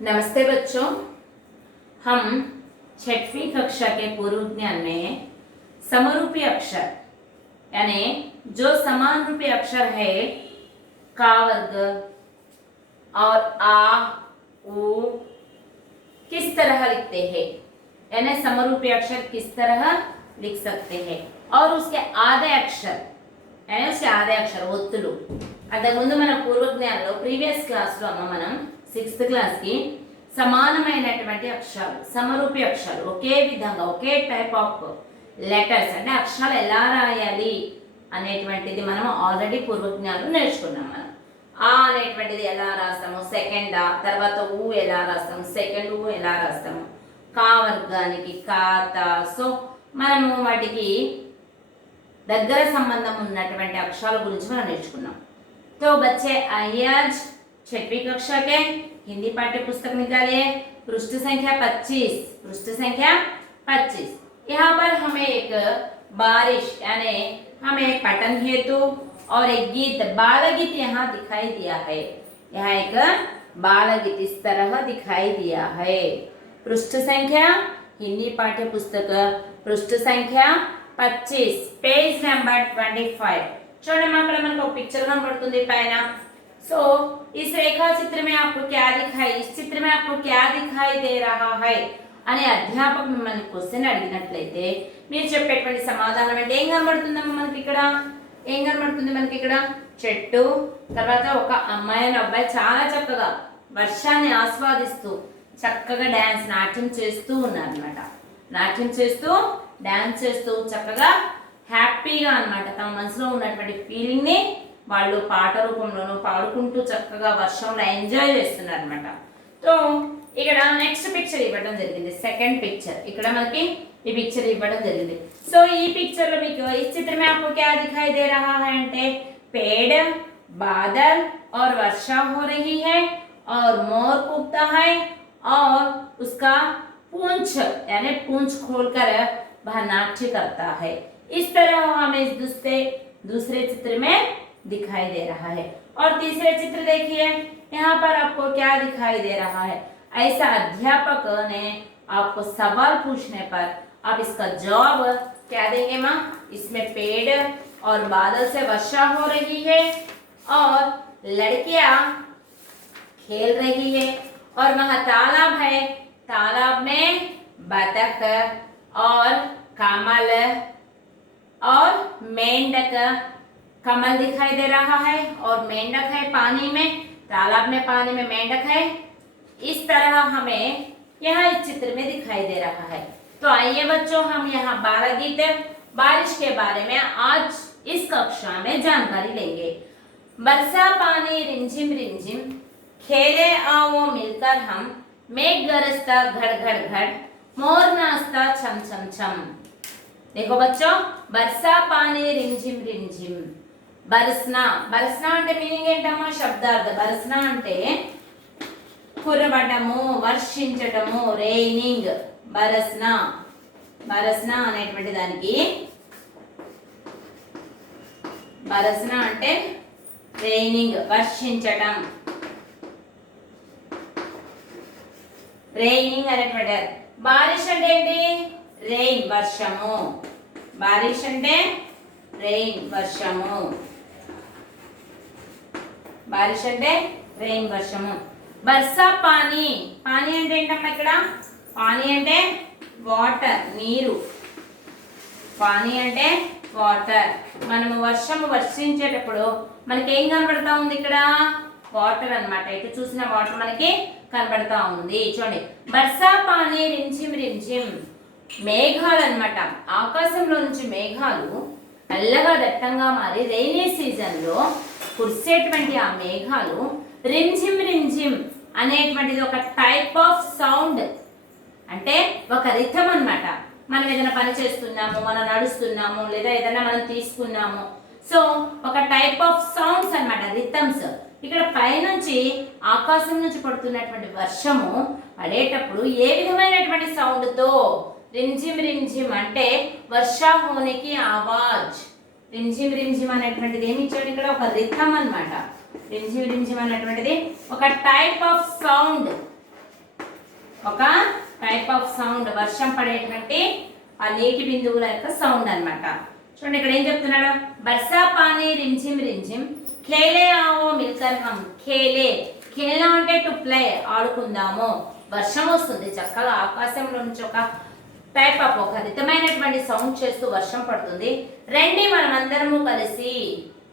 नमस्ते बच्चों, हम 6वीं कक्षा के पूर्व ज्ञान में समरूपी अक्षर यानी जो समान रूपी अक्षर है का वर्ग और आ उ किस तरह लिखते हैं, यानी समरूपी अक्षर किस तरह लिख सकते हैं और उसके आधे अक्षर यानी उसके आधे अक्षर ఒత్తులు అంతకు ముందు మన పూర్వ జ్ఞానంలో ప్రీవియస్ క్లాస్ లో మనం 6th క్లాస్ కి సమానమైనటువంటి అక్షరాలు సమరూపి అక్షరాలు ఒకే విధంగా ఒకే టైప్ ఆఫ్ లెటర్స్ అంటే అక్షరాలు ఎలా రాయాలి అనేటువంటిది మనం ఆల్రెడీ పూర్వ జ్ఞానంలో నేర్చుకున్నాం. మనం ఆ అనేటువంటిది ఎలా రాస్తాము, సెకండ్ ఆ, తర్వాత ఊ ఎలా రాస్తాము, సెకండ్ ఊ ఎలా రాస్తాము, కా వర్గానికి కాత. సో మనము వాటికి దగ్గర సంబంధం ఉన్నటువంటి అక్షరాల గురించి మనం నేర్చుకున్నాం. तो बच्चे आइए आज 6वीं कक्षा के हिंदी पाठ्य पुस्तक निकालिए. पृष्ठ संख्या 25. पृष्ठ संख्या 25. यहाँ पर हमें एक बारिश यानी हमें पठन हेतु और एक गीत बाल गीत यहाँ दिखाई दिया है. यहाँ एक बाल गीत इस तरह दिखाई दिया है. पृष्ठ संख्या हिंदी पाठ्य पुस्तक पृष्ठ संख्या 25 पेज नंबर 25. చూడండి అక్కడ మనకు ఒక పిక్చర్ కనబడుతుంది పైన. సో इस रेखा चित्र में आपको क्या दिखाई, इस चित्र में आपको क्या दिखाई दे रहा है అని అధ్యాపకుడు మిమ్మల్ని క్వశ్చన్ అడిగినట్లయితే మీరు చెప్పేటువంటి సమాధానం అంటే ఏం కనబడుతుందమ్మా మనకి ఇక్కడ, ఏం కనబడుతుంది మనకి ఇక్కడ చెట్టు, తర్వాత ఒక అమ్మాయి అబ్బాయి చాలా చక్కగా వర్షాన్ని ఆస్వాదిస్తూ చక్కగా డాన్స్ నాట్యం చేస్తూ ఉన్నారు అన్నమాట. నాట్యం చేస్తూ డాన్స్ చేస్తూ చక్కగా హ్యాపీగా అన్నమాట తమ మనసులో ఉన్నటువంటి ఫీలింగ్ ని వాళ్ళు పాట రూపంలోనూ పాడుకుంటూ చక్కగా వర్షంలో ఎంజాయ్ చేస్తున్నారు అనమాట. సో ఇక్కడ నెక్స్ట్ పిక్చర్ ఇవ్వడం జరిగింది, సెకండ్ పిక్చర్ ఇక్కడ మనకి ఈ పిక్చర్ ఇవ్వడం జరిగింది. సో ఈ పిక్చర్ లో మీకు इस चित्र में आपको क्या दिखाई दे रहा है అంటే पेड़, बादल और वर्षा हो रही है और मोर कूदता है और उसका पूंछ यानी पूंछ खोलकर वह नाट्य करता है. इस तरह हमें इस दूसरे चित्र में दिखाई दे रहा है. और तीसरे चित्र देखिए, यहाँ पर आपको क्या दिखाई दे रहा है. ऐसा अध्यापक ने आपको सवाल पूछने पर आप इसका जवाब क्या देंगे माँ. इसमें पेड़ और बादल से वर्षा हो रही है और लड़कियां खेल रही है और वहाँ तालाब है, तालाब में बतख और कमल और मेंढक, कमल दिखाई दे रहा है और मेंढक है पानी में, तालाब में पानी में मेंढक है. इस तरह हमें यहाँ इस चित्र में दिखाई दे रहा है. तो आइए बच्चों हम यहाँ बाल गीत बारिश के बारे में आज इस कक्षा में जानकारी लेंगे. बरसा पानी रिमझिम रिमझिम खेले आओ मिलकर हम, मेघ गरजता घड़ घड़ घड़ मोर नाचता छम छम छम. देखो बच्चों, बरसा पानी रिमझिम रिमझिम బరస్నా, బరస్నా అంటే మీనింగ్ ఏంటమ్మా, శబ్దార్థ. బరస్నా అంటే కురవడము, వర్షించటము, రైనింగ్. బరస్నా, బరస్నా అనేటువంటి దానికి బరస్నా అంటే రైనింగ్ వర్షించటం, రైనింగ్ అనేటువంటి. బారిష్ అంటే ఏంటి, రెయిన్ వర్షము. బారిష్ అంటే రెయిన్ వర్షము, బారిష్ అంటే రెయిన్ వర్షము. బర్సా పానీ, పానీ అంటే ఏంటమ్మా ఇక్కడ, పానీ అంటే వాటర్ నీరు, పానీ అంటే వాటర్. మనము వర్షము వర్షించేటప్పుడు మనకి ఏం కనబడతా ఉంది ఇక్కడ, వాటర్ అన్నమాట. ఇటు చూసిన వాటర్ మనకి కనబడతా ఉంది. చూడండి, బర్సా పానీ రింజిమ్ రింజిమ్ మేఘాలు అన్నమాట. ఆకాశంలో నుంచి మేఘాలు నల్లగా దట్టంగా మారి రైనీ సీజన్ లో కురిసేటువంటి ఆ మేఘాలు రింజిమ్ రింజిమ్ అనేటువంటిది ఒక టైప్ ఆఫ్ సౌండ్, అంటే ఒక రిథమ్ అన్నమాట. మనం ఏదైనా పని చేస్తున్నాము, మనం నడుస్తున్నాము, లేదా ఏదైనా మనం తీసుకున్నాము. సో ఒక టైప్ ఆఫ్ సౌండ్స్ అన్నమాట, రిథమ్స్. ఇక్కడ పైనుంచి ఆకాశం నుంచి పడుతున్నటువంటి వర్షము పడేటప్పుడు ఏ విధమైనటువంటి సౌండ్ తో, रिमझिम रिमझिम అంటే వర్షా హోనేకి ఆవాజ్. रिमझिम रिमझिम అనేటువంటిది ఏమి ఇచ్చాడు ఇక్కడ, ఒక రిథమ్ అన్నమాట. रिमझिम रिमझिम అనేటువంటిది ఒక టైప్ ఆఫ్ సౌండ్ ఒక టైప్ ఆఫ్ సౌండ్, వర్షం పడేటువంటి ఆ నీటి బిందువుల యొక్క సౌండ్ అన్నమాట. చూడండి ఇక్కడ ఏం చెప్తున్నాడు, బర్సా పానీ రింజిమ్ రింజిమ్ ఖేలే ఆవో మిల్కర్ హమ్. ఖేలే, ఖేలనా అంటే టు ప్లే, ఆడుకుందాము. వర్షం వస్తుంది చక్కగా ఆకాశంలో నుంచి ఒక టైప్ ఆఫ్ ఒక రితమైనటువంటి సౌండ్ చేస్తూ వర్షం పడుతుంది. రండి మనమందరము కలిసి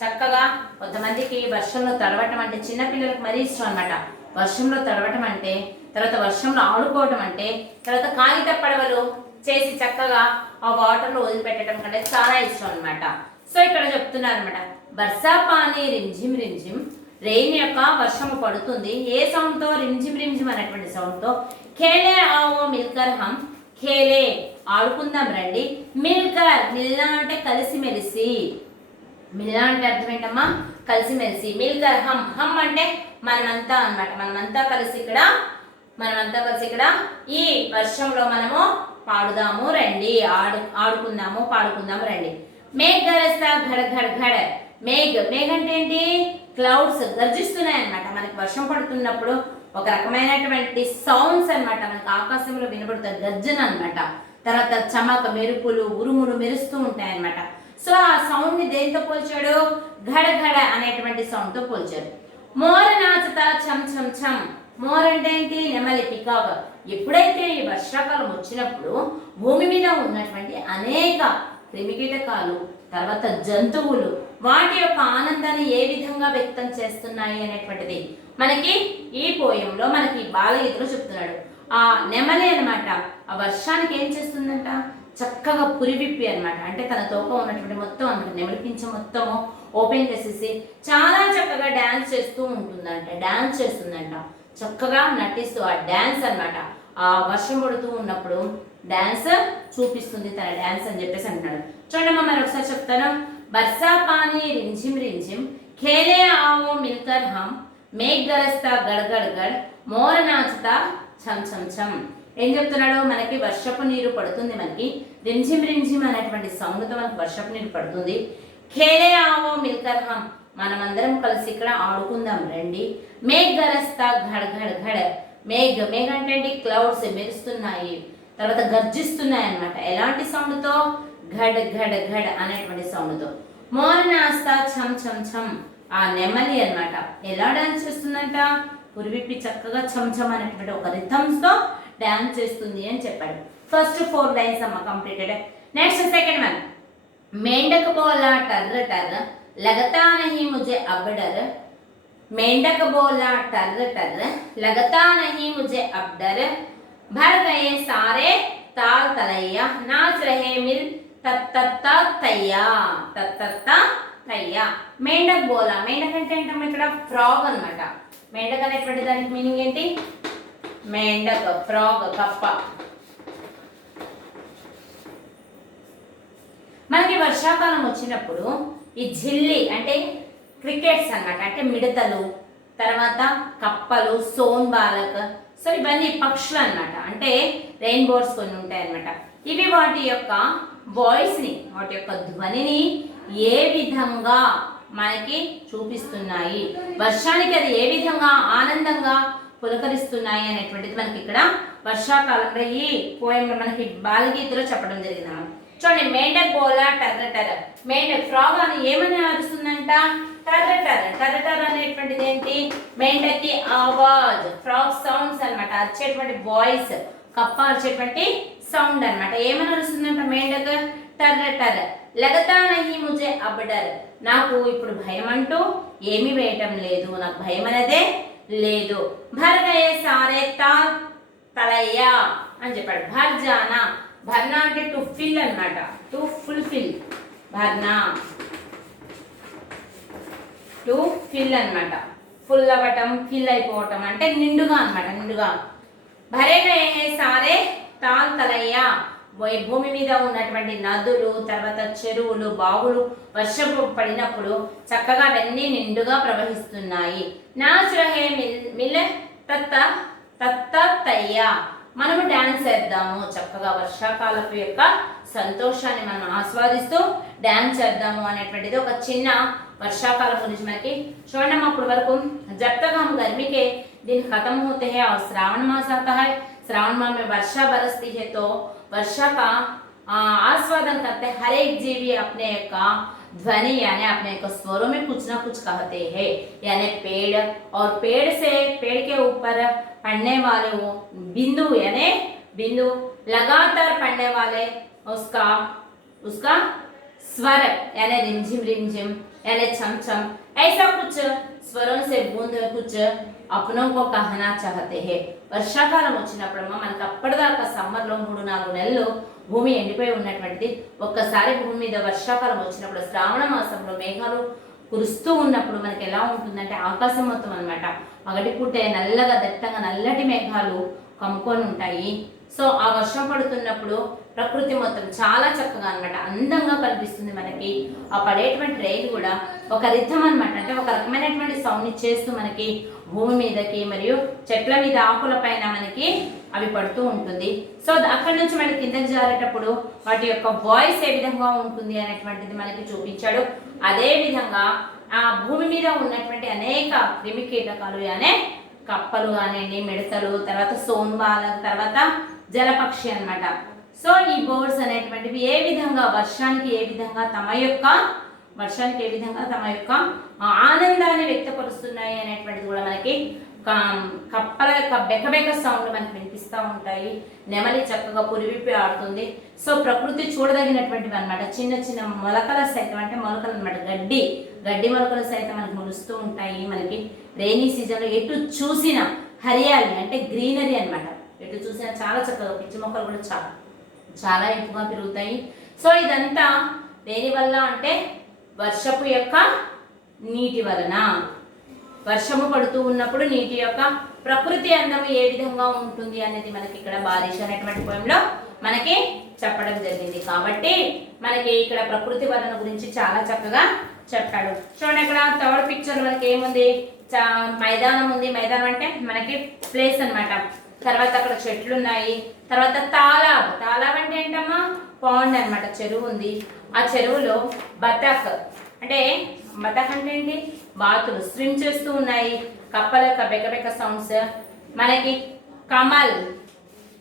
చక్కగా. కొంతమందికి వర్షంలో తడవటం అంటే చిన్నపిల్లలకు మరీ ఇష్టం అనమాట. వర్షంలో తడవటం అంటే, తర్వాత వర్షంలో ఆడుకోవటం అంటే, తర్వాత కాగిత పడవలు చేసి చక్కగా ఆ వాటర్లో వదిలిపెట్టడం కంటే చాలా ఇష్టం అనమాట. సో ఇక్కడ చెప్తున్నారు అనమాట, బర్సా పానీ రింజిమ్ రింజిమ్, రెయిన్ యొక్క వర్షము పడుతుంది. ఏ సౌండ్తో? రింజిమ్ రింజిమ్ అనేటువంటి సౌండ్తో. ఖేలే ఆవో మిల్కర్ హమ్, ఖేలే ఆడుకుందాం రండి. మిల్కర్, మిల్నా అంటే కలిసిమెలిసి, మిల్నా అంటే అర్థం ఏంటమ్మా? కలిసిమెలిసి. మిల్కర్ హమ్, హమ్ అంటే మనమంతా అన్నమాట. మనమంతా కలిసి ఇక్కడ ఈ వర్షంలో మనము పాడుదాము రండి, ఆడుకుందాము, పాడుకుందాము రండి. మేఘ్ గరస్తా ఘడ ఘడ ఘడ. మేఘ్, మేఘ్ అంటే ఏంటి? క్లౌడ్స్ గర్జిస్తున్నాయి అన్నమాట. మనకి వర్షం పడుతున్నప్పుడు ఒక రకమైనటువంటి సౌండ్స్ అన్నమాట మనకి ఆకాశంలో వినబడుతుంది, గర్జన అన్నమాట. తర్వాత చమక, మెరుపులు, ఉరుములు మెరుస్తూ ఉంటాయి అన్నమాట. సో ఆ సౌండ్ ని దేంతో పోల్చాడు? ఘడ ఘడ అనేటువంటి సౌండ్ తో పోల్చాడు. మోర నాచుతా ఛం ఛం ఛం. మోర్ అంటే ఏంటి? నెమలి, పికాక్. ఎప్పుడైతే ఈ వర్షాకాలం వచ్చినప్పుడు భూమి మీద ఉన్నటువంటి అనేక క్రిమికీటకాలు, తర్వాత జంతువులు వాటి యొక్క ఆనందాన్ని ఏ విధంగా వ్యక్తం చేస్తున్నాయి అనేటువంటిది మనకి ఈ పోయంలో, మనకి బాలగీతలో చెప్తున్నాడు. ఆ నెమలి అనమాట ఆ వర్షానికి ఏం చేస్తుందంట? చక్కగా పురివిప్పి అనమాట, అంటే తన తోక ఉన్నటువంటి మొత్తం అనమాట నెమలి పింఛ మొత్తము ఓపెన్ చేసేసి చాలా చక్కగా డాన్స్ చేస్తూ చేస్తుందంట చక్కగా నటిస్తూ. ఆ డాన్స్ అనమాట ఆ వర్షం పడుతూ ఉన్నప్పుడు డాన్స్ చూపిస్తుంది, తన డాన్స్ అని చెప్పేసి అంటున్నాడు. చూడండి మరి ఒకసారి చెప్తాను. బర్సా పానీ రింజిమ్ రింజిమ్ ఖేలే ఆవో మిల్కర్ హమ్, మేఘ్ గరస్తా గడ్ గడ్ గడ్, మోర నాచుతా ఛం ఛం ఛం. ఏం చెప్తున్నాడు? మనకి వర్షపు నీరు పడుతుంది, మనకి రింజిమ్ రింజిమ్ అనేటువంటి సౌండ్తో మనకి వర్షపు నీరు పడుతుంది. ఖేలే ఆవో మిల్కర్ హమ్, మనమందరం కలిసి ఇక్కడ ఆడుకుందాం రండి. మేఘ్ గరస్తా ఘడ్ ఘడ్ ఘడ్. మేఘ్, మేఘ అంటే క్లౌడ్స్ మెరుస్తున్నాయి, తర్వాత గర్జిస్తున్నాయి అన్నమాట. ఎలాంటి సౌండ్తో? ఘడ్ ఘడ్ ఘడ్ అనేటువంటి సౌండ్తో. మోర నాస్తా ఛం ఛం ఛం, ఆ నెమలి అన్నమాట ఎలా డాన్స్ చేస్తుందంట? పురివిప్పి చక్కగా ఛం ఛం అనేటువంటి ఒక రిథమ్స్ తో డాన్స్ చేస్తుంది అని చెప్పాడు. ఫస్ట్ 4 లైన్స్ అమ్మ కంప్లీటెడ్. Next second one. मेंढक बोला टर्र टर्र, लगता नहीं मुझे अब डर. मेंढक बोला टर्र टर्र, लगता नहीं मुझे अब डर. भर गए सारे ताल तलैया, नाच रहे मिल तत्तत्ता तैया, तत्तत्ता तैया. मेंढक बोला, मेंढक అంటే ఏంటమ్మా? ఇక్కడ ఫ్రాగ్ అన్నమాట. మేండక్ అనేటువంటి దానికి మీనింగ్ ఏంటి? మేండక్, ఫ్రాగ్, కప్ప. మనకి వర్షాకాలం వచ్చినప్పుడు ఈ జిల్లి అంటే క్రికెట్స్ అన్నమాట, అంటే మిడతలు, తర్వాత కప్పలు, సోన్ బాలక్, సో ఇవన్నీ పక్షులు అన్నమాట. అంటే రెయిన్బోర్డ్స్ కొన్ని ఉంటాయి అన్నమాట. ఇవి వాటి యొక్క వాయిస్ ని, వాటి యొక్క ధ్వనిని ఏ విధంగా మనకి చూపిస్తున్నాయి, వర్షానికి అది ఏ విధంగా ఆనందంగా పులకరిస్తున్నాయి అనేటువంటిది మనకి ఇక్కడ వర్షాకాలంలో ఈ పోయంలో మనకి బాలగీతలో చెప్పడం జరిగింది. చూడండి, మేండక్ బోలా టర్ర టర్ర. మేండక్ ఫ్రాగ్ అని ఏమని అరుస్తుందంట? టర్ర టర్ర. టర్ర టర్ర అనేటువంటిది ఏంటి? మేండక్కి ఆవాజ్, ఫ్రాగ్ సౌండ్స్ అన్నమాట, అరిచేటువంటి వాయిస్, కప్ప అరిచేటువంటి సౌండ్ అన్నమాట. ఏమని అరుస్తుందంట మేండక్? టర్ర టర్ర. లగతా నహీ ముజే అబ్ డర్, నాకు ఇప్పుడు భయం అంటూ ఏమీ వేయటం లేదు, నాకు భయం అనేదే లేదు. భర్ గయే సారే తాల్ తలయ్యా అని చెప్పాడు. భర్ జానా, భర్నా అంటే టు ఫిల్ అన్నమాట, టు ఫుల్ఫిల్. భర్నా టు ఫిల్ అన్నమాట, ఫుల్ అవ్వటం, ఫిల్ అయిపోవటం అంటే నిండుగా అన్నమాట, నిండుగా. భరే గయే సారే తాల్ తలయ్యా, భూమి మీద ఉన్నటువంటి నదులు, తర్వాత చెరువులు, బావులు వర్షపు పడినప్పుడు చక్కగా అవన్నీ నిండుగా ప్రవహిస్తున్నాయి. నాచ్ రహే మిల్ తత్త తత్త తయ్యా, మనము డాన్స్ చేద్దాము, చక్కగా వర్షాకాలపు యొక్క సంతోషాన్ని మనం ఆస్వాదిస్తూ డాన్స్ చేద్దాము అనేటువంటిది ఒక చిన్న వర్షాకాలం గురించి మనకి చూడండి. అప్పటి వరకు జబ్ తక్ హమ్ గర్మీ के दिन खत्म होते हैं और श्रावण मास आता है, श्रावण माह में वर्षा बरसती है तो वर्षा का आस्वादन करते हर एक जीवी अपने का ध्वनि यानी अपने को स्वरों में कुछ ना कुछ कहते हैं। यानी पेड़ और पेड़ के ऊपर पड़ने वाले वो बिंदु यानी बिंदु लगातार पड़ने वाले उसका स्वर यानी रिमझिम रिमझिम यानी छम छम ऐसा कुछ स्वरों से बूंद कुछ अपनों को कहना चाहते हैं। వర్షాకాలం వచ్చినప్పుడమ్మ మనకు అప్పటిదాకా సమ్మర్లో 3-4 నెలలు భూమి ఎండిపోయి ఉన్నటువంటిది ఒక్కసారి భూమి మీద వర్షాకాలం వచ్చినప్పుడు శ్రావణ మాసంలో మేఘాలు కురుస్తూ ఉన్నప్పుడు మనకి ఎలా ఉంటుందంటే ఆకాశం మొత్తం అన్నమాట పగటిపూటే నల్లగా దట్టంగా నల్లటి మేఘాలు కమ్ముకొని ఉంటాయి। సో ఆ వర్షం పడుతున్నప్పుడు ప్రకృతి మొత్తం చాలా చక్కగా అన్నమాట అందంగా కనిపిస్తుంది మనకి। ఆ పడేటువంటి రైలు కూడా ఒక రిథం అన్నమాట, అంటే ఒక రకమైనటువంటి సౌండ్ చేస్తూ మనకి భూమి మీదకి మరియు చెట్ల మీద ఆకుల పైన మనకి అవి పడుతూ ఉంటుంది। సో అక్కడి నుంచి మనకి కిందకి జారేటప్పుడు వాటి యొక్క వాయిస్ ఏ విధంగా ఉంటుంది అనేటువంటిది మనకి చూపించాడు। అదే విధంగా ఆ భూమి మీద ఉన్నటువంటి అనేక క్రిమి కీటకాలు అనే కప్పలు కానివ్వండి, మిడతలు, తర్వాత సోన్బాల, తర్వాత జలపక్షి అన్నమాట। సో ఈ బర్డ్స్ అనేటువంటివి ఏ విధంగా వర్షానికి ఏ విధంగా తమ యొక్క ఆనందాన్ని వ్యక్తపరుస్తున్నాయి అనేటువంటిది కూడా మనకి కప్పల యొక్క బెకబెక సౌండ్ మనకి వినిపిస్తూ ఉంటాయి। నెమలి చక్కగా పురివిప్పి ఆడుతుంది। సో ప్రకృతి చూడదగినటువంటివి అన్నమాట। చిన్న చిన్న మొలకల సైతం అంటే మొలకలు అన్నమాట, గడ్డి మొలకలు సైతం మనకి మొలుస్తూ ఉంటాయి। మనకి రైనీ సీజన్లో ఎటు చూసినా హరియాలి అంటే గ్రీనరీ అన్నమాట, ఎటు చూసినా చాలా చక్కగా పిచ్చి మొక్కలు కూడా చాలా ఎక్కువగా పెరుగుతాయి। సో ఇదంతా దేని వల్ల అంటే వర్షపు యొక్క నీటి వలన, వర్షము పడుతూ ఉన్నప్పుడు నీటి యొక్క ప్రకృతి అందము ఏ విధంగా ఉంటుంది అనేది మనకి ఇక్కడ బారిష్ అనేటువంటి పోయంలో మనకి చెప్పడం జరిగింది। కాబట్టి మనకి ఇక్కడ ప్రకృతి వలన గురించి చాలా చక్కగా చెప్పాడు। చూడండి ఇక్కడ థర్డ్ పిక్చర్ మనకి ఏముంది, మైదానం ఉంది। మైదానం అంటే మనకి ప్లేస్ అన్నమాట। తర్వాత అక్కడ చెట్లు ఉన్నాయి। తర్వాత తాలాబ్ అంటే ఏంటమ్మా, పాండ్ అన్నమాట, చెరువు ఉంది। ఆ చెరువులో బతక్ అంటే ఏంటి, బాతులు స్విమ్ చేస్తూ ఉన్నాయి। కప్పల యొక్క బెకబెక సౌండ్స్। మనకి కమల్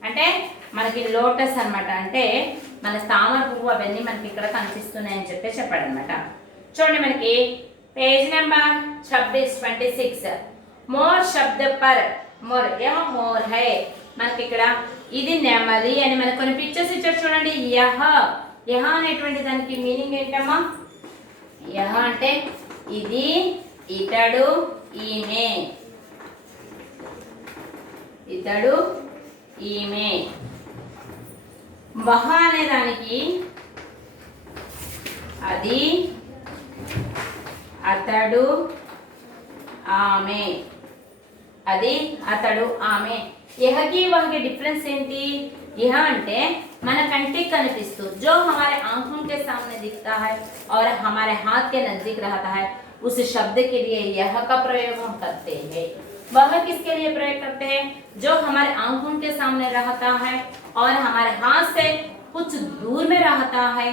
అంటే మనకి లోటస్ అన్నమాట, అంటే మన తామర పువ్వు అవన్నీ మనకి ఇక్కడ కనిపిస్తున్నాయని చెప్పాడు అన్నమాట। చూడండి మనకి పేజ్ నెంబర్ 26 మోర్ శబ్ద పర్ మోర్ మోర్ హై। మనకి ఇక్కడ ఇది నెమలి అని మనకు కొన్ని పిక్చర్స్ ఇచ్చారు చూడండి। యహ అనేటువంటి దానికి మీనింగ్ ఏంటమ్మా, యహ అంటే ఇది, ఇతడు, ఈమె, ఇతడు, ఈమె। వహ అనే దానికి అది, అతడు, ఆమె, అది, అతడు, ఆమె। యహకి వహకి డిఫరెన్స్ ఏంటి, यह అంటే మన కంటికి కనిపిస్తూ जो हमारे आंखों के सामने दिखता है और हमारे हाथ के नजदीक रहता है उस शब्द के लिए यह का प्रयोग हम करते हैं। वह किसके लिए प्रयोग करते हैं, जो हमारे आंखों के सामने रहता है और हमारे हाथ से कुछ दूर में रहता है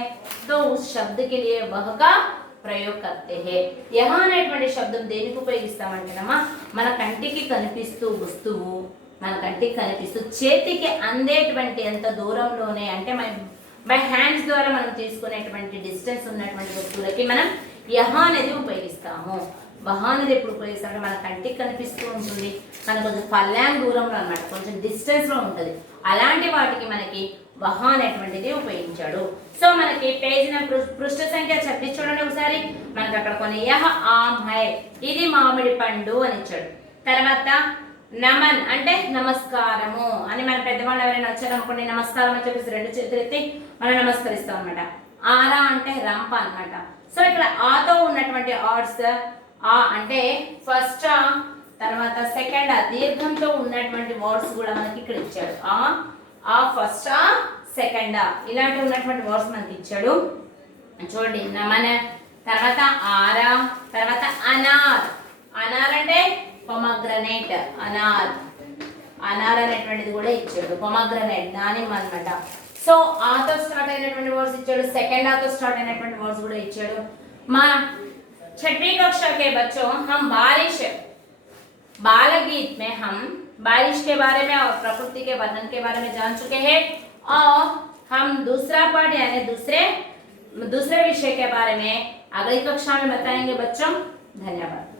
तो उस शब्द के लिए वह का ప్రయోగ करते हैं। यह అనేటువంటి శబ్దం దేనికి ఉపయోగిస్తామంటేనమ్మా, మన కంటికి కనిపిస్తూ వస్తువు, మన కంటికి కనిపిస్తూ చేతికి అందేటువంటి ఎంత దూరంలోనే అంటే బై హ్యాండ్స్ ద్వారా మనం తీసుకునేటువంటి డిస్టెన్స్ ఉన్నటువంటి వస్తువులకి మనం యహ అనేది ఉపయోగిస్తాము। వహ అనేది ఎప్పుడు ఉపయోగిస్తామంటే మన కంటికి కనిపిస్తూ ఉంటుంది, మన కొంచెం పల్లాంగ్ దూరంలో అన్నమాట, కొంచెం డిస్టెన్స్లో ఉంటుంది, అలాంటి వాటికి మనకి వహ అనేటువంటిది ఉపయోగించాడు। సో మనకి పేజ్ పృష్ఠ సంఖ్య 26 చూడండి ఒకసారి। మనకి అక్కడ కొన్ని యహ ఆమ్ హై, ఇది మామిడి పండు అని ఇచ్చాడు। తర్వాత నమన్ అంటే నమస్కారము అని, మన పెద్దవాళ్ళు ఎవరైనా వచ్చారనుకోండి నమస్కారం అని చెప్పేసి 2 చేతులు ఎత్తి మనం నమస్కరిస్తాం అన్నమాట। ఆరా అంటే రంప అన్నమాట। సో ఇక్కడ ఆతో ఉన్నటువంటి ఆర్డ్స్ ఆ అంటే ఫస్ట్ ఆ, తర్వాత సెకండ్ ఆ, దీర్ఘంతో ఉన్నటువంటి వర్డ్స్ కూడా మనకి ఇక్కడ ఇచ్చాడు। ఆ ఫస్ట్ ఆ, సెకండ్ ఆ, ఇలాంటి ఉన్నటువంటి వర్డ్స్ మనకి ఇచ్చాడు చూడండి। నమన, తర్వాత ఆరా, తర్వాత అనార్, అనార్ అంటే పొమగ్రనేట్, అనార్ అనేటువంటిది కూడా ఇచ్చాడు, పొమగ్రనేట్ దానిమ్మ అన్నమాట। సో ఆతో స్టార్ట్ అయినటువంటి వర్డ్స్ ఇచ్చాడు, సెకండ్ ఆతో స్టార్ట్ అయినటువంటి వర్డ్స్ కూడా ఇచ్చాడు। మా 6वीं कक्षा के बच्चों, हम बारिश बाल गीत में हम बारिश के बारे में और प्रकृति के वर्णन के बारे में जान चुके हैं और हम दूसरा पार्ट यानी दूसरे विषय के बारे में अगली कक्षा में बताएंगे बच्चों। धन्यवाद।